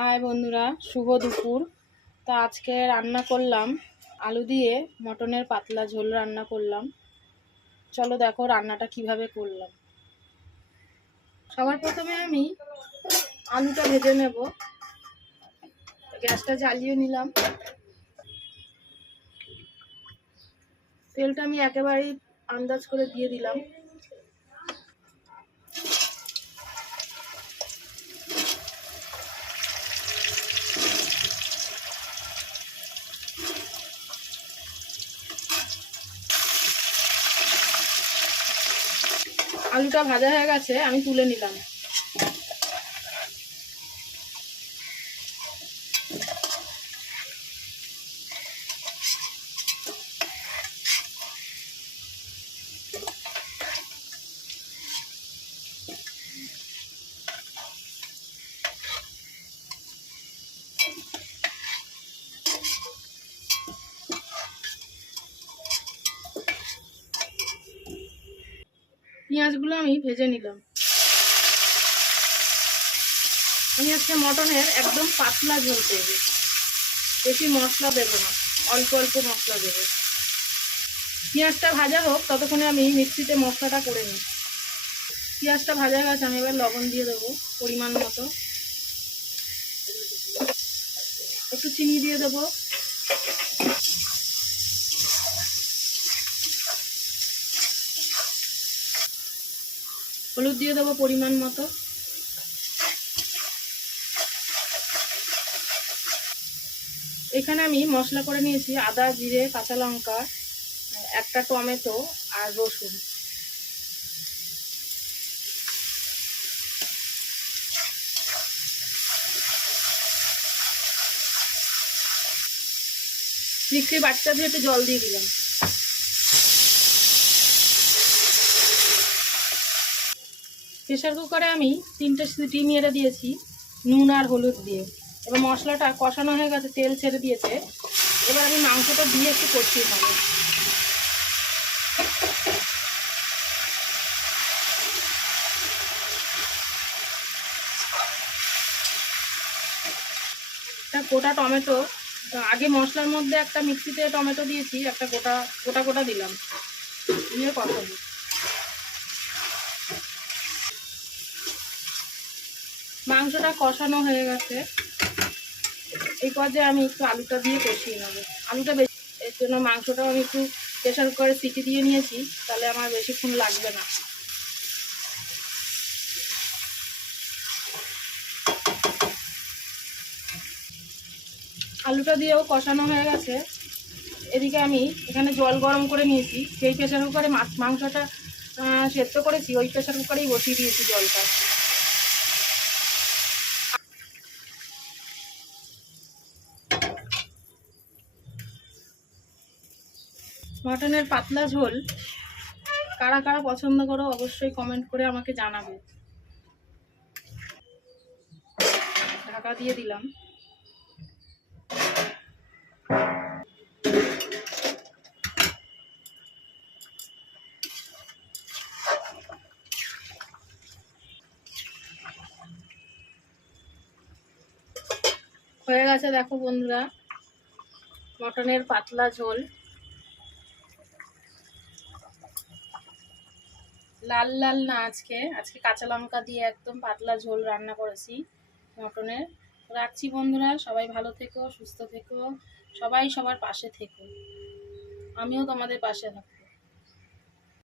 High বন্ধুরা, শুভ দুপুর। তা আজকে রান্না করলাম আলু দিয়ে মটনের পাতলা ঝোল রান্না করলাম। চলো দেখো রান্নাটা কিভাবে করলাম। সবার প্রথমে আমি আলুটা ভেজে নেব। গ্যাসটা জ্বালিয়ে নিলাম। তেলটা আমি একেবারেই আন্দাজ করে দিয়ে দিলাম। আলুটা ভাজা হয়ে গেছে, আমি তুলে নিলাম। পেঁয়াজগুলো আমি ভেজে নিলাম। আমি আজকে মটনের একদম পাতলা ঝোল করব, বেশি মশলা দেবো না, অল্প অল্প মশলা দেবো। পেঁয়াজটা ভাজা হোক, ততক্ষণে আমি মিক্সিতে মশলাটা করে নিই। পেঁয়াজটা ভাজা গেছে, আমি এবার লবণ দিয়ে দেবো পরিমাণ মতো, একটু চিনি দিয়ে দেবো, হলুদ দিয়ে দেবো পরিমাণ মতো। এখানে আমি মশলা করে নিয়েছি আদা, জিরে, কাঁচা লঙ্কা, একটা টমেটো আর রসুন। মিক্সির বাটিটা দিয়ে একটু জল দিয়ে দিলাম। প্রেশার কুকারে আমি 3টে সিটি মেরে দিয়েছি নুন আর হলুদ দিয়ে। এবার মশলাটা কষানো হয়ে গেছে, তেল ছেড়ে দিয়েছে। এবার আমি মাংসটা দিয়ে একটু কষিয়ে নেব। একটা গোটা টমেটো, আগে মশলার মধ্যে একটা মিক্সিতে টমেটো দিয়েছি, একটা গোটা গোটা গোটা দিলাম, দিয়ে কষাবো। মাংসটা কষানো হয়ে গেছে, এই পর্যায়ে আমি একটু আলুটা দিয়ে কষিয়ে নেব। আলুটা বেশি, এর জন্য মাংসটাও আমি একটু প্রেশার কুকারে সিটি দিয়ে নিয়েছি, তাহলে আমার বেশিক্ষণ লাগবে না। আলুটা দিয়েও কষানো হয়ে গেছে। এদিকে আমি এখানে জল গরম করে নিয়েছি, সেই প্রেশার কুকারে মাংসটা সেদ্ধ করেছি, ওই প্রেশার কুকারেই বসিয়ে দিয়েছি জলটা। মটনের পাতলা ঝোল কারা কারা পছন্দ করো অবশ্যই কমেন্ট করে আমাকে জানাবে। ঢাকা দিয়ে দিলাম। হয়ে গেছে দেখো বন্ধুরা, মটনের পাতলা ঝোল। লাল লাল না, আজকে কাঁচা লঙ্কা দিয়ে একদম পাতলা ঝোল রান্না করেছি মটনের। রাখছি বন্ধুরা, সবাই ভালো থেকো, সুস্থ থেকো, সবাই সবার পাশে থেকো, আমিও তোমাদের পাশে থাকবো।